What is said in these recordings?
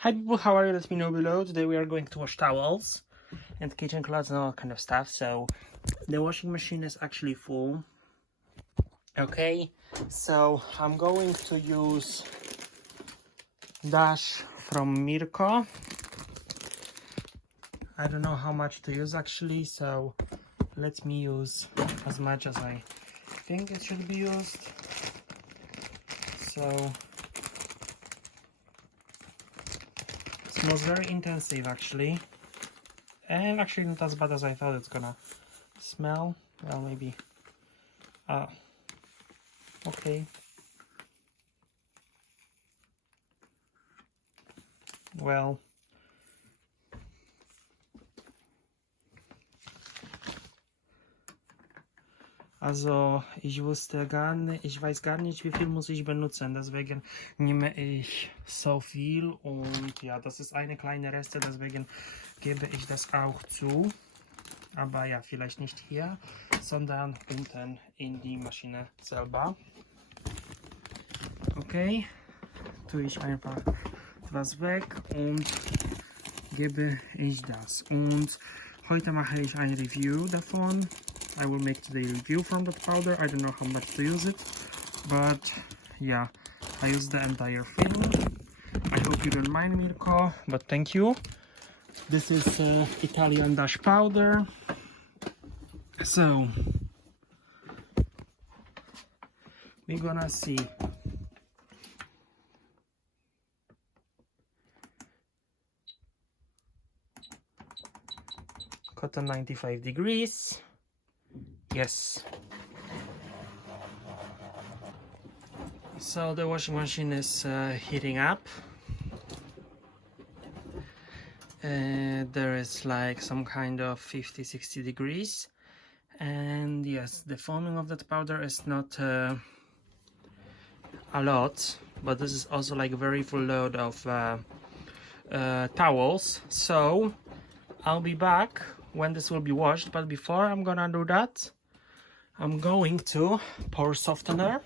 Hi people, how are you? Let me know below. Today we are going to wash towels and kitchen clothes and all kind of stuff. So the washing machine is actually full. Okay, so I'm going to use Dash from Mirko. I don't know how much to use actually, so let me use as much as I think it should be used. So it smells very intensive actually, and actually not as bad as I thought it's gonna smell. Well, maybe okay. Well, also ich wusste gar nicht, ich weiß gar nicht, wie viel muss ich benutzen, deswegen nehme ich so viel und ja, das ist eine kleine Reste, deswegen gebe ich das auch zu, aber ja, vielleicht nicht hier, sondern unten in die Maschine selber. Okay, tue ich einfach etwas weg und gebe ich das. Und heute mache ich ein Review davon. I will make today a review from that powder. I don't know how much to use it, but yeah, I used the entire film. I hope you don't mind, Mirko, but thank you. This is Italian Dash powder. So we're gonna see. Cotton 95 degrees. Yes. So the washing machine is heating up. There is like some kind of 50-60 degrees, and yes, the foaming of that powder is not a lot, but this is also like a very full load of towels. So I'll be back when this will be washed, but before I'm gonna do that, I'm going to pour softener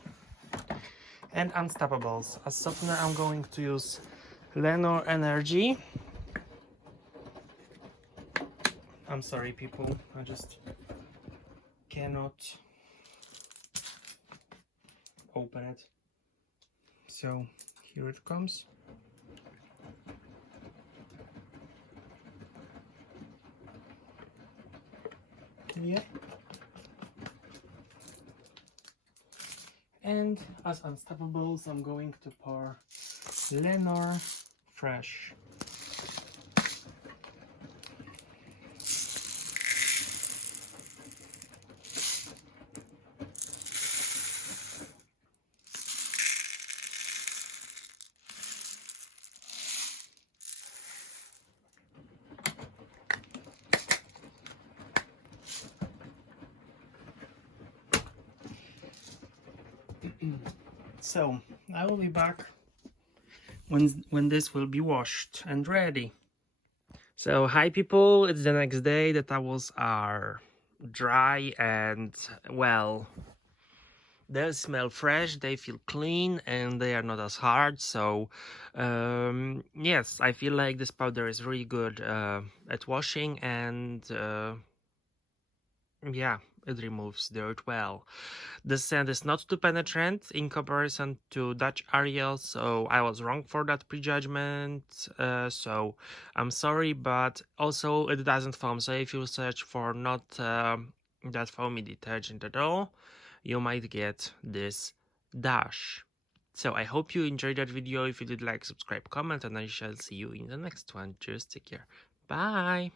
and unstoppables. As softener, I'm going to use Lenor Energy. I'm sorry people, I just cannot open it. So here it comes. Yeah. And as unstoppables, I'm going to pour Lenor Fresh. So I will be back when this will be washed and ready. So hi people, it's the next day. The towels are dry and well, they smell fresh, they feel clean, and they are not as hard. So yes, I feel like this powder is really good at washing, and yeah, it removes dirt well. The scent is not too penetrant in comparison to Dutch Ariel, so I was wrong for that prejudgment, so I'm sorry, but also it doesn't foam, so if you search for not that foamy detergent at all, you might get this Dash. So I hope you enjoyed that video. If you did, like, subscribe, comment, and I shall see you in the next one. Just take care. Bye!